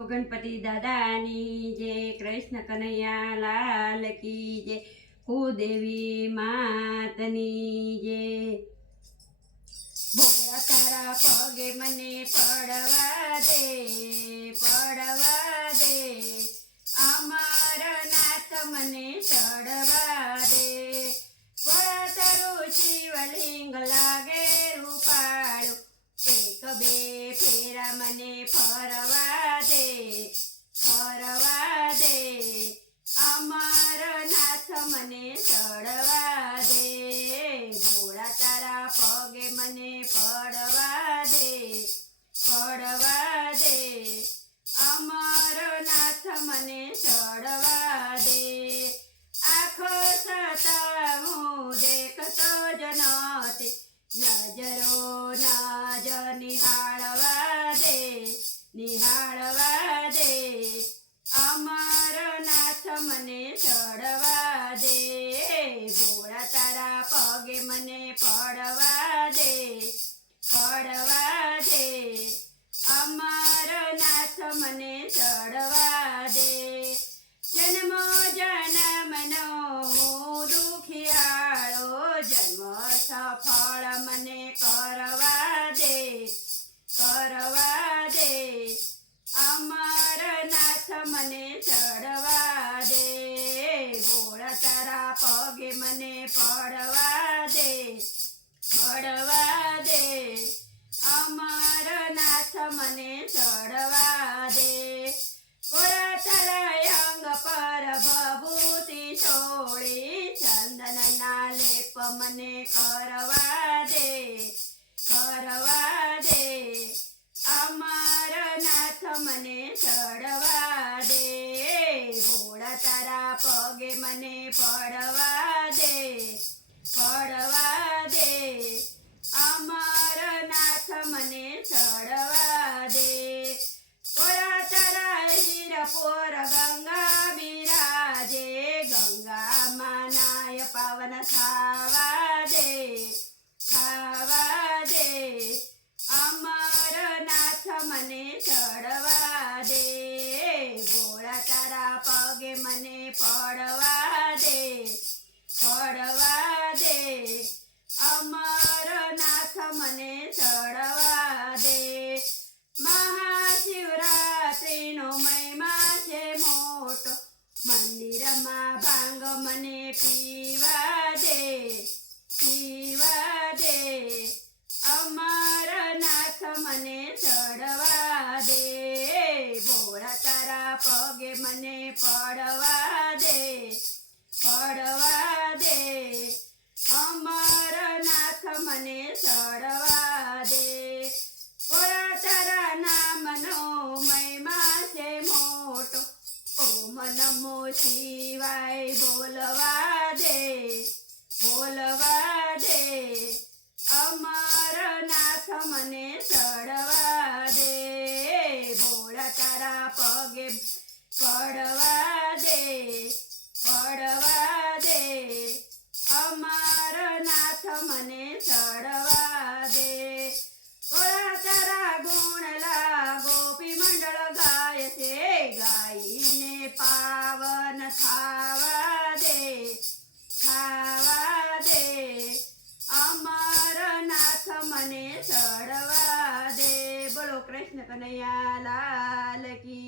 गणपति दादानी जय, कृष्ण कन्हैया लाल की जय, कुदेवी मातनी जय। भोला तारा पगे मने पड़वा दे, अमर नाथ मने चढ़वा दे। भोला तारू शिवलिंग लागे रूपाळू, एक बे फेरा मने फरवा दे, अमर नाथ मने चढ़वा दे। भोला तारा पगे मने पड़वा दे, अमर नाथ मने चढ़वा दे। आँखो सतावू देखतो ज नथी, नजरो नाज निहाळवा दे, अमर नाथ मने चढ़वा दे। भोला तारा पगे मने पड़वा दे, अमर नाथ मने चढ़वा दे। जन्मो जनमनो दुखियाळो, जन्म सफल मने करवा दे, अमर नाथ मने चढ़वा दे। भोला तारा पगे मने पड़वा दे, अमर नाथ मने चढ़वा दे। भोला तारा अंग पर भभूति छोड़ी, चंदन ना लेप मने करवा दे, अमर नाथ मने चढ़वा दे। भोला तारा पगे मने पड़वा दे, अमर नाथ मने चढ़वा दे। भोला तारा हीरपोर गंगा बिराजे, गंगा मानाय पावन थावा दे, अमर नाथ मने चढ़वा दे। भोला तारा पगे मने पड़वा दे, अमर नाथ मने चढ़वा दे। महाशिवरात्रि नो महिमा छे मोटो, मंदिर में भांग मने पीवा दे, अमर नाथ मने चढ़वा दे। भोला तारा पगे मने पड़वा दे, अमर नाथ मने चढ़वा दे। भोला तारा नाम नो महिमा छे मोटो, ओम नमो शिवाय बोलवा दे, अमर नाथ मने चढ़वा दे। भोला तारा पगे पड़वा दे, अमर नाथ मने चढ़वा दे। भोला तारा गुणला गोपी मंडल गाय छे, गायने पावन थावा दे, अमर नाथ मने चढ़वा दे। बोलो कृष्ण कन्हैया लाल की।